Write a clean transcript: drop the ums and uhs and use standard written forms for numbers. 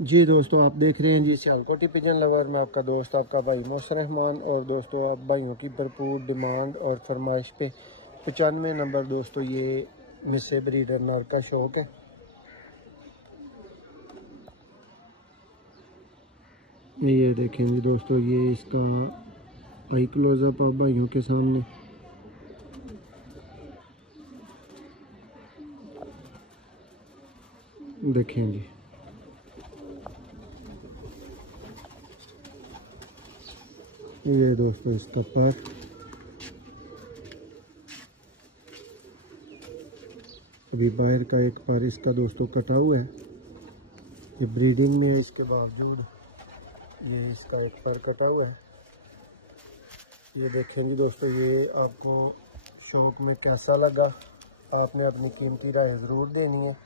जी दोस्तों, आप देख रहे हैं जी सियालकोटी पिजन लवर में आपका दोस्त आपका भाई मोहसिन रहमान। और दोस्तों, आप भाइयों की भरपूर डिमांड और फरमाइश पे 95 नंबर दोस्तों ये मिसे ब्रीडर नर का शौक है। ये देखें जी दोस्तों, ये इसका आई क्लोजअप आप भाइयों के सामने। देखें जी, ये दोस्तों इसका पर अभी बाहर का एक पर इसका दोस्तों कटा हुआ है। ये ब्रीडिंग में है, इसके बावजूद ये इसका एक पर कटा हुआ है। ये देखेंगे दोस्तों, ये आपको शौक में कैसा लगा, आपने अपनी कीमती राय ज़रूर देनी है।